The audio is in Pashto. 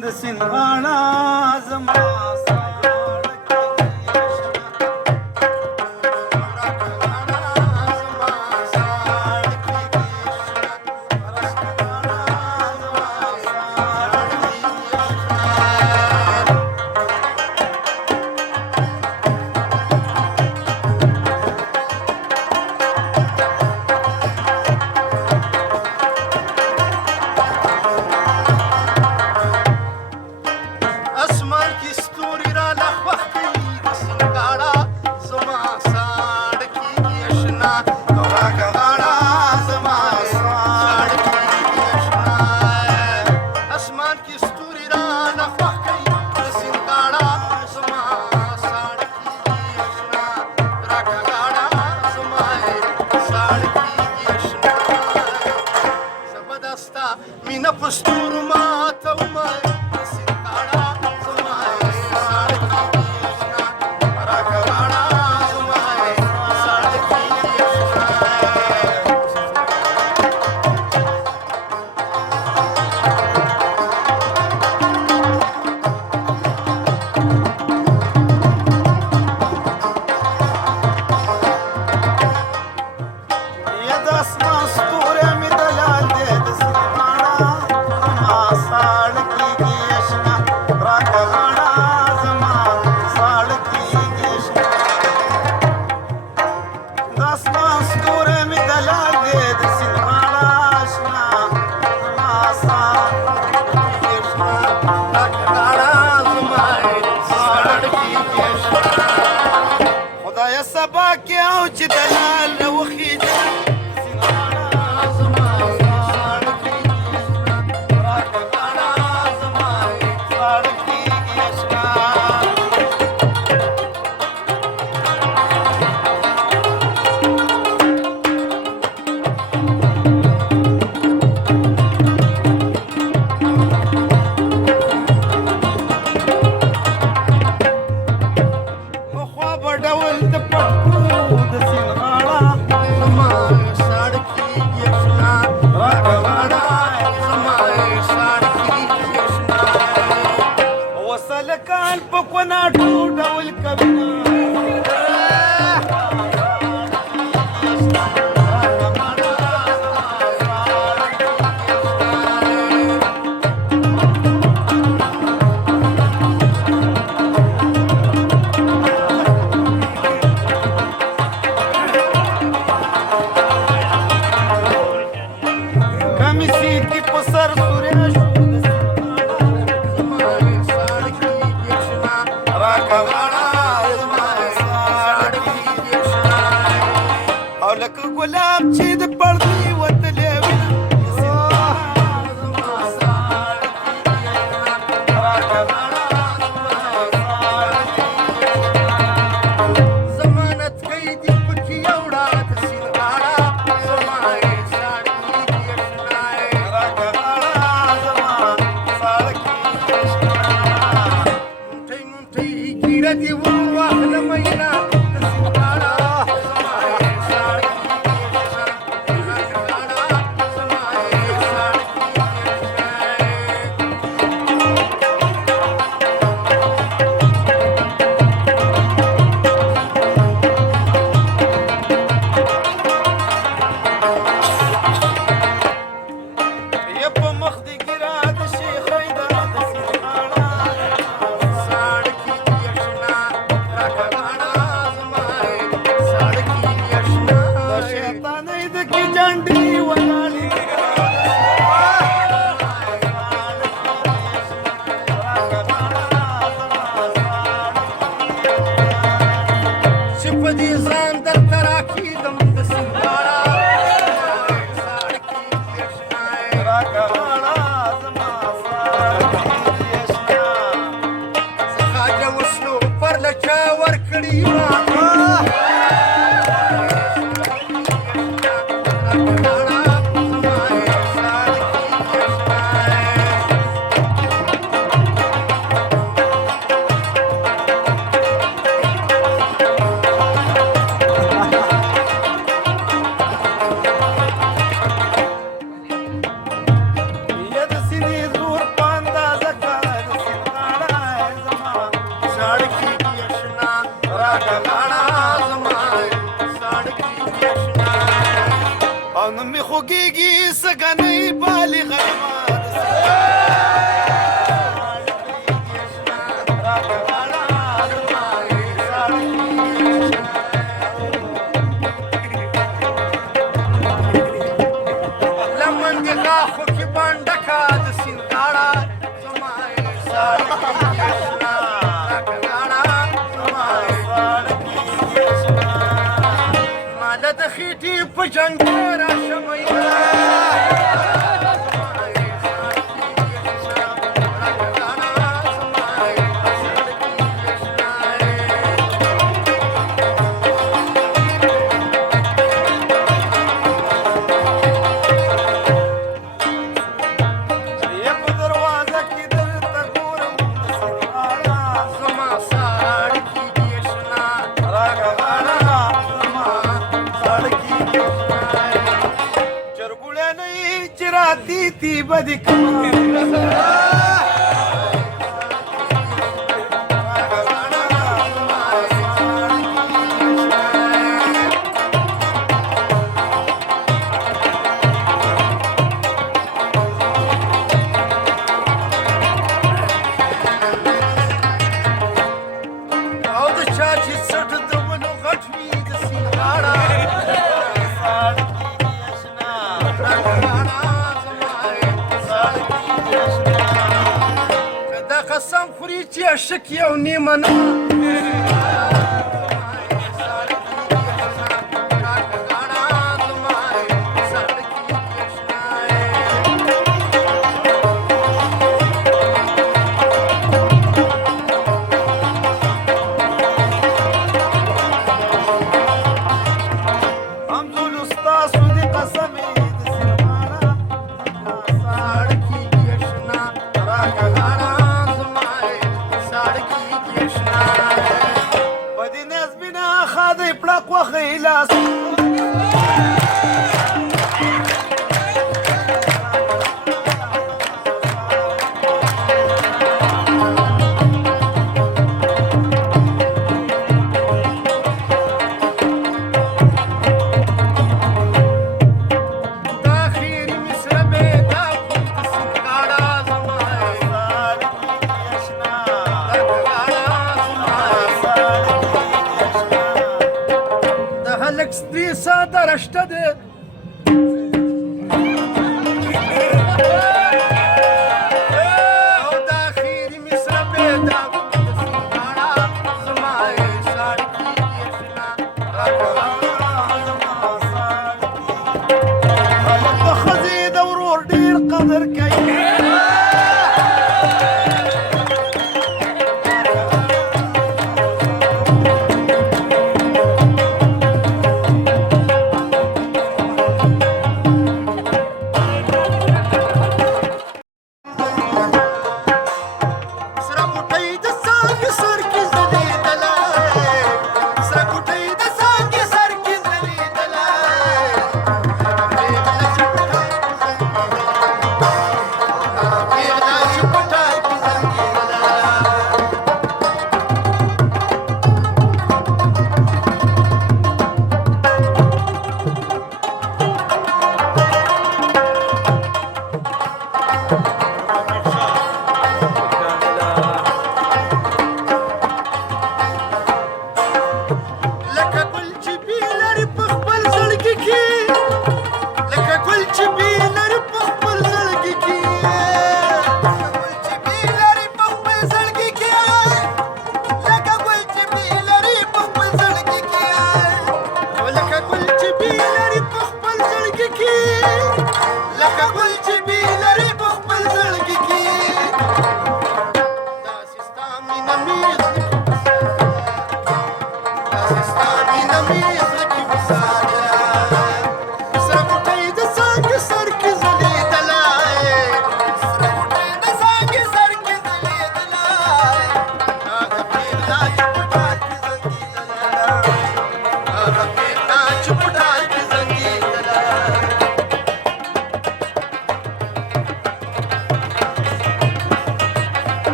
د سینغاړه زما ساړه کې مینه په ستورو ماتومه د سینګاړه زما ساړه کېږي اشنا راکه غاړه زما ساړه کېږي اشنا یا د اسمان ستوری مې د لاندې د ساړه کېږي اشنا راکه غاړه زما ساړه کېږي اشنا د اسمان ستوری مې د لاندې د سیند غاړه اشنا زما ساړه کېږي اشنا راکه غاړه زما ساړه کېږي اشنا خدایه سبا کې او چې د لال راوخېږي وسلکان په کوناټو ډول کوي کمیسي کې په سر سورې شو راکه غاړه پوګيږي سګنې بالغ لمن دي غاخو کې بانډکا د سینګاړه زمای ساړه مال د خېټې په جنگ را شمې تی بدی او د چا چې سټ د ونو غټ وي د سینغاړه قسم خوري چې عشق یو نیمه نه خیلاس Alex Trisa da rashta de